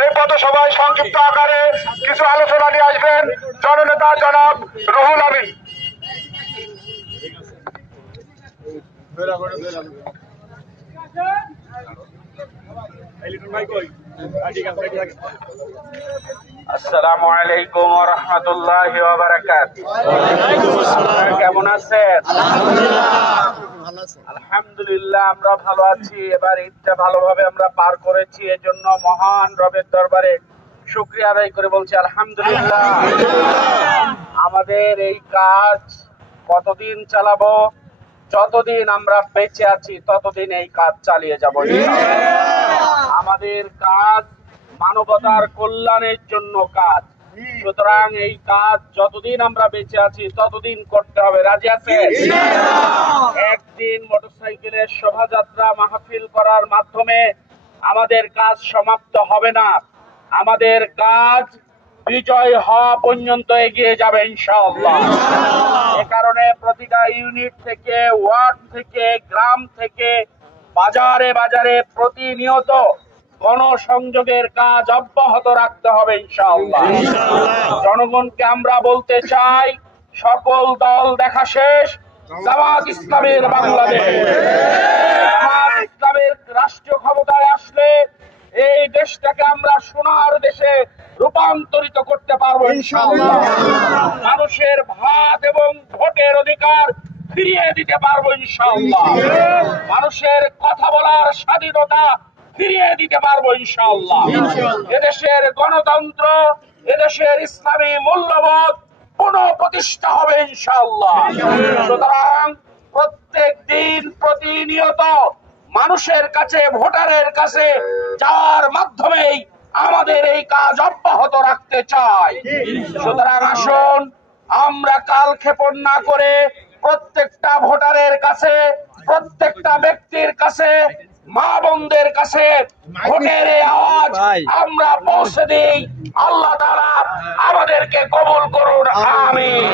এই পথসভায় সংক্ষিপ্ত আকারে কিছু আলোচনা নিয়ে আসবেন জননেতা জনাব রুহুল আমিন। আসসালামু আলাইকুম ওয়া রাহমাতুল্লাহি ওয়া বারাকাতুহু। কেমন আছেন? আলহামদুলিল্লাহ, আমরা ভালো আছি। এবার ঈদটা ভালোভাবে আমরা পার করেছি, এজন্য মহান রবের দরবারে শুকরিয়া আদায় করে বলছি আলহামদুলিল্লাহ। আমাদের এই কাজ কতদিন চালাবো? যতদিন আমরা বেঁচে আছি ততদিন এই কাজ চালিয়ে যাব। আমাদের কাজ মানবতার কল্যাণের জন্য কাজ, সুতরাং এই কাজ যতদিন আমরা বেঁচে আছি ততদিন করতে হবে। রাজি আছেন? একদিন মোটরসাইকেলের শোভাযাত্রা মাহফিল করার মাধ্যমে আমাদের কাজ সমাপ্ত হবে না। আমাদের কাজ বিজয় হওয়া পর্যন্ত এগিয়ে যাবে ইনশাআল্লাহ। এ কারণে প্রতিটা ইউনিট থেকে, ওয়ার্ড থেকে, গ্রাম থেকে, বাজারে বাজারে প্রতিনিয়ত গণসংযোগের কাজ অব্যাহত রাখতে হবে ইনশাআল্লাহ। জনগণকে আমরা বলতে চাই, সকল দল দেখা শেষ, জামাত ইসলামের বাংলাদেশ, জামাত ইসলামের রাষ্ট্রীয় ক্ষমতায় আসলে এই দেশটাকে আমরা সোনার দেশে রূপান্তরিত করতে পারবো ইনশাআল্লাহ। মানুষের ভাত এবং ভোটের অধিকার ফিরিয়ে দিতে পারবো ইনশাআল্লাহ। মানুষের কথা বলার স্বাধীনতা ফিরিয়ে দিতে পারবো ইনশাআল্লাহ। এদেশের গণতন্ত্র, এদেশের ইসলামী মূল্যবোধ পুনঃপ্রতিষ্ঠা হবে ইনশাআল্লাহ। সুতরাং প্রত্যেক দিন প্রতিনিয়ত মানুষের কাছে, ভোটারের কাছে যাওয়ার মাধ্যমেই আমাদের এই কাজ অব্যাহত রাখতে চাই। সুতরাং আসুন আমরা কালক্ষেপণ না করে প্রত্যেকটা ভোটারের কাছে, প্রত্যেকটা ব্যক্তির কাছে, মা বোনদের কাছে ভোটের এই আওয়াজ আমরা পৌঁছে দিই। আল্লাহ তাআলা আমাদেরকে কবুল করুন, আমিন।